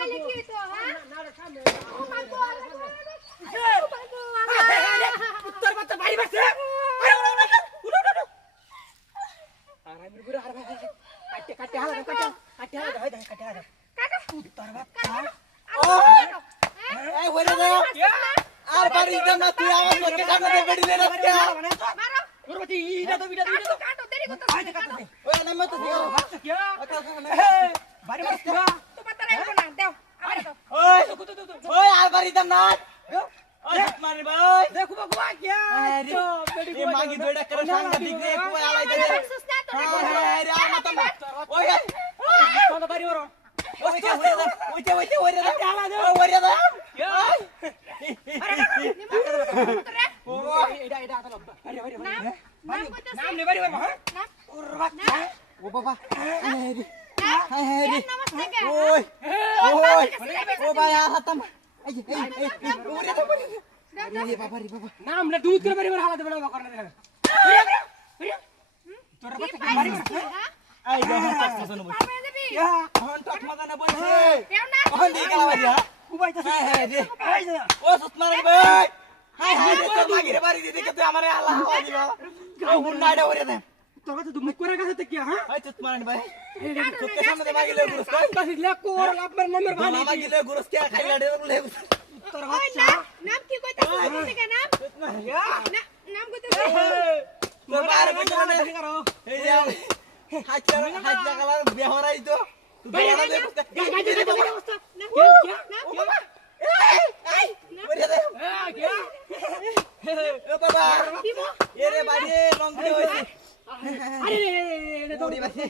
লাগাইলে কি হইতো হ্যাঁ না রে সামনে ও মা গো উত্তর বাচ্চা ভাই বাচ্চা আরে উড়ো আর আমি গুরে আর ভাই কাটে হালা কাটে হালা কাকা উত্তর বাচ্চা ও এই ওরে দাও আর বাড়ি দাও না তুই আমার লোকে সামনে বেড়ি দে রাস্তা মারো ওর বাচ্চা ইটা তো কাটো দেরি করতে আইতে কাটে ওই নাম তো দিও বাচ্চা কি বাড়ি বাচ্চা তো পাতা রাখো না দাও আমারে দাও ওই ওই আর বাড়ি দাও না ওই মারি ভাই দেখো বাবা কি এই মাগি দইটা করে সাংঘাতিক রে কই আলাই দে সুস্তা তো হ্যাঁ রে আমার তো ওই তো বাড়ি ওর ওই রে এটা আলো আরে আরে নাম নাম কইতাছে নাম নে বাড়ি ওর হ্যাঁ নাম ওর বাচ্চা ও বাবা নমস্তে কে ওই ওই ও ভাই হাতাম এই ওরে দাও রে বাবা রে বাবা নাম লে দুধ করে বাড়ি ওর হালা দেবে না করে না তোর বাচ্চা কি বাড়ি হ্যাঁ এই দেখো পাঁচটা জন বসে পাবে দেবি হন টক মজা না বলছে কেউ না হন দি গেল ভাই কুবাইতা হ্যাঁ রে এই যা ও সুতমার ভাই হাই হাই রে তোর মাগিরে বাড়ি দিতে কে তুই আমারে আল্লাহ হাওয়া দিবা ও হুন্নাইডা ওরে দে তোর বাচ্চা তুই মুখ করে কাছে কি হ্যাঁ ওই সুতমার ভাই তোকে সামনে মাগিলে গুরুস কই কাছে লে কোর লাভ মের নামের ভালো মাগিলে গুরুস কে খাইলা দে বলে তোর ওই বাচ্চা নাম কি কইতাছে কইতাছে কে নাম সুতমার নাম কইতাছে তো বাইরে কইতে না এই যে হাইলা কালার বেহরাই তো তুই বেহরা দে ওরে দে ও বাবা এরে বাড়ি লঙ্গি হইছে আরে দৌড়ি বাসে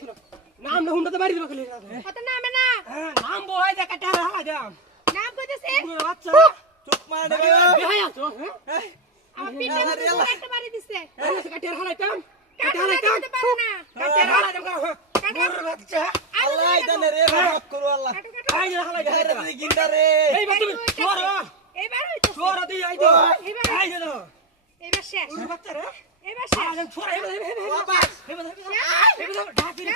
নাম না হুন্ডা তো বাড়ি দিবা খালি কত নামে না নাম বহাই দে কাটা হালা দে নাম কইতাছে বাচ্চা চুপ মার দে বেহায়া তো হ্যাঁ আমার পিঠে একটা বাড়ি দিছে কাটা হালাইতাম কাটা হালাইতে পারো না কাটা হালাইতাম মোর বাচ্চা আল্লাহ ইদানে রে রহমত করু আল্লাহ কাটা কাটা আই হালাই গায়রে দি গিন্ডা রে এই বাচ্চা চোর এইবার হইতাছে চোর দি আই তো আই তো এইবার শেষ মোর বাচ্চা রে এইবার শেষ আ চোর এই বাবা ঢাকি রে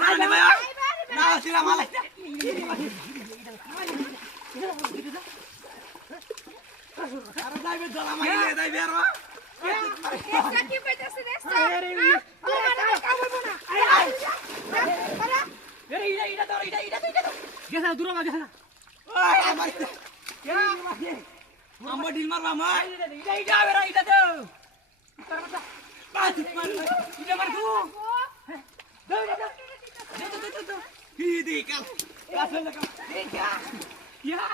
মার দে ভাই না সিরা মালাই আরে যাইবে জলা মাইলে যাইবে আর এটা কি কইতাছে দেশটা তোমার কাম হইব না বলা এরে ইটা তো গেছা দূর মা গেছা ওই আমার আমার ডিল মারবা মাই ইটা আবেরা ইটা তো তোর বাচ্চা পাঁচ মার ইটা মার তু কি দি কাল ইয়া